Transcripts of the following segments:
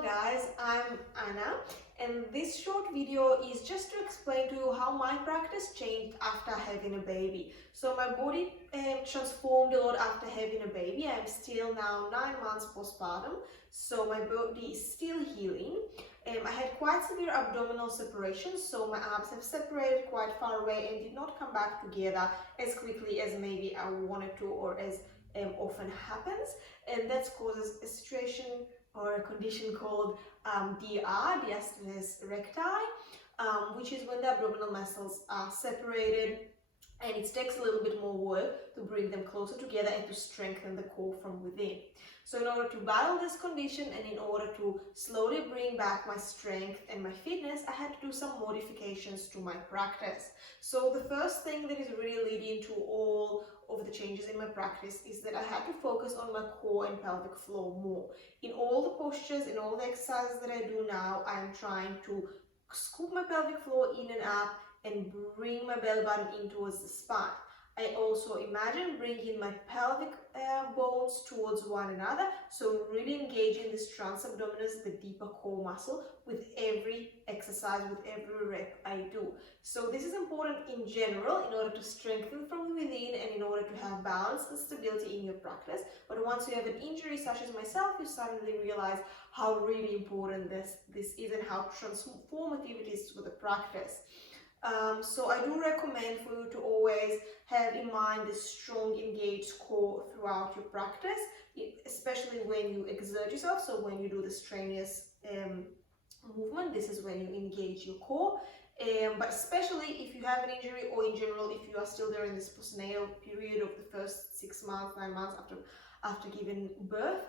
Hello guys, I'm Anna, and this short video is just to explain to you how my practice changed after having a baby. So my body transformed a lot after having a baby. I'm still now 9 months postpartum, so my body is still healing. I had quite severe abdominal separation, so my abs have separated quite far away and did not come back together as quickly as maybe I wanted to, or as often happens, and that causes a situation or a condition called DR, diastasis recti, which is when the abdominal muscles are separated, and it takes a little bit more work to bring them closer together and to strengthen the core from within. So in order to battle this condition and in order to slowly bring back my strength and my fitness, I had to do some modifications to my practice. So the first thing that is really leading to all of the changes in my practice is that I had to focus on my core and pelvic floor more. In all the postures, in all the exercises that I do now, I'm trying to scoop my pelvic floor in and up and bring my belly button in towards the spine. I also imagine bringing my pelvic bones towards one another, so really engaging this transabdominis, the deeper core muscle, with every exercise, with every rep I do. So this is important in general in order to strengthen from within and in order to have balance and stability in your practice. But once you have an injury such as myself, you suddenly realize how really important this is and how transformative it is for the practice. So I do recommend for you to always have in mind this strong engaged core throughout your practice, especially when you exert yourself. So when you do the strenuous movement, this is when you engage your core. But especially if you have an injury, or in general if you are still during this postnatal period of the first 6 months, 9 months after giving birth,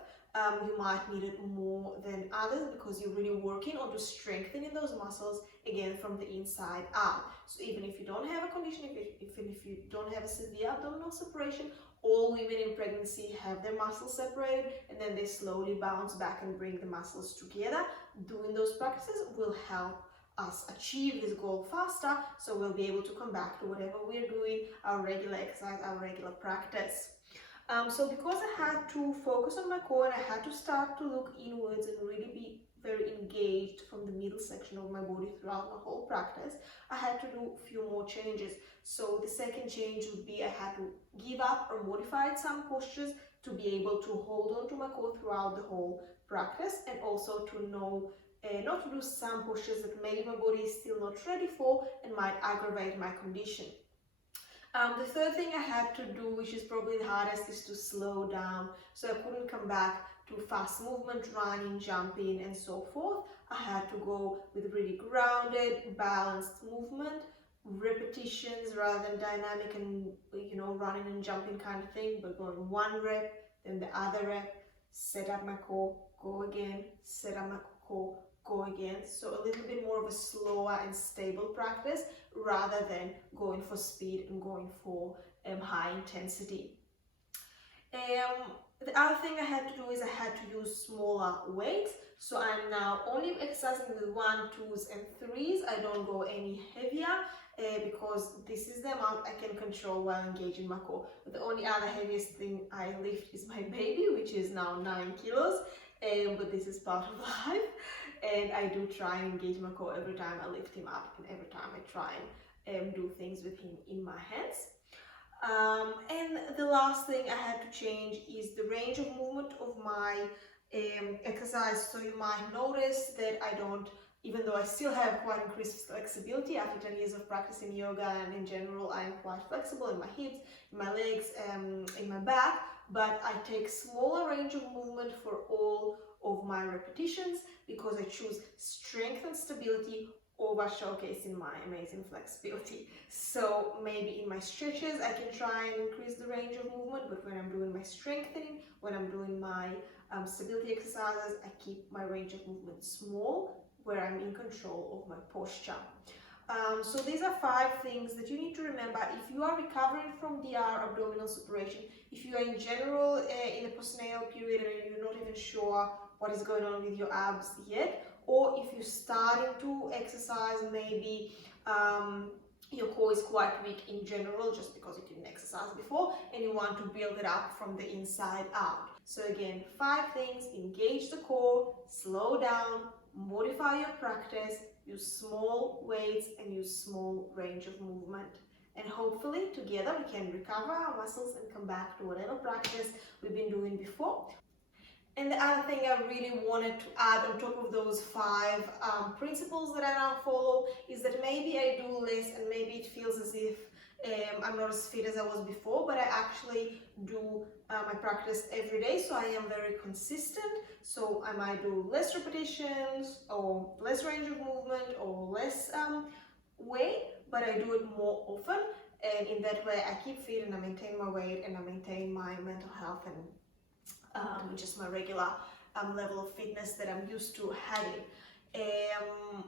you might need it more than others because you're really working on just strengthening those muscles again from the inside out. So even if you don't have a condition, even if you don't have a severe abdominal separation, all women in pregnancy have their muscles separated and then they slowly bounce back and bring the muscles together. Doing those practices will help us achieve this goal faster, so we'll be able to come back to whatever we're doing, our regular exercise, our regular practice. So because I had to focus on my core and I had to start to look inwards and really be very engaged from the middle section of my body throughout my whole practice, I had to do a few more changes. So the second change would be I had to give up or modify some postures to be able to hold on to my core throughout the whole practice, and also to know not to do some postures that maybe my body is still not ready for and might aggravate my condition. The third thing I had to do, which is probably the hardest, is to slow down. So I couldn't come back to fast movement, running, jumping, and so forth. I had to go with really grounded, balanced movement, repetitions rather than dynamic and running and jumping kind of thing, but going one rep, then the other rep, set up my core, go again, set up my core, go again. So a little bit more of a slower and stable practice rather than going for speed and going for high intensity. The other thing I had to do is I had to use smaller weights. So I'm now only exercising with 1, 2s, and 3s. I don't go any heavier because this is the amount I can control while engaging my core. But the only other heaviest thing I lift is my baby, which is now 9 kilos. But this is part of life, and I do try and engage my core every time I lift him up and every time I try and do things with him in my hands. And the last thing I had to change is the range of movement of my exercise. So you might notice that I don't, even though I still have quite increased flexibility after 10 years of practicing yoga, and in general I am quite flexible in my hips, in my legs, in my back, but I take smaller range of movement for all of my repetitions because I choose strength and stability over showcasing my amazing flexibility. So maybe in my stretches I can try and increase the range of movement, but when I'm doing my strengthening, when I'm doing my stability exercises, I keep my range of movement small, where I'm in control of my posture. So these are 5 things that you need to remember if you are recovering from DR, abdominal separation, if you are in general in the postnatal period and you're not even sure what is going on with your abs yet, or if you're starting to exercise maybe your core is quite weak in general just because you didn't exercise before, and you want to build it up from the inside out. So again, 5 things: engage the core, slow down, modify your practice, use small weights, and use small range of movement. And hopefully together we can recover our muscles and come back to whatever practice we've been doing before. And the other thing I really wanted to add on top of those 5 principles that I now follow is that maybe I do less and maybe it feels as if I'm not as fit as I was before, but I actually do my practice every day, so I am very consistent. So I might do less repetitions or less range of movement or less weight, but I do it more often, and in that way I keep fit and I maintain my weight and I maintain my mental health and just my regular level of fitness that I'm used to having.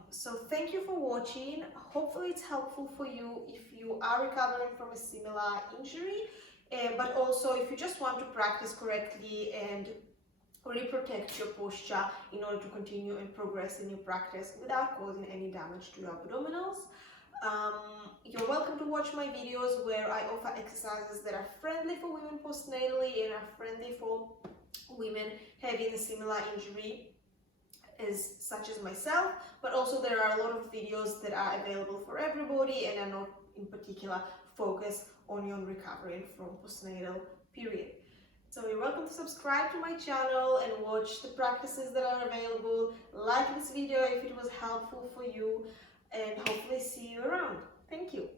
So thank you for watching. Hopefully it's helpful for you if you are recovering from a similar injury, but also if you just want to practice correctly and really protect your posture in order to continue and progress in your practice without causing any damage to your abdominals. You're welcome to watch my videos where I offer exercises that are friendly for women postnatally and are friendly for women having a similar injury such as myself, but also there are a lot of videos that are available for everybody and are not in particular focused only on recovering from postnatal period. So you're welcome to subscribe to my channel and watch the practices that are available. Like this video if it was helpful for you, and hopefully see you around. Thank you.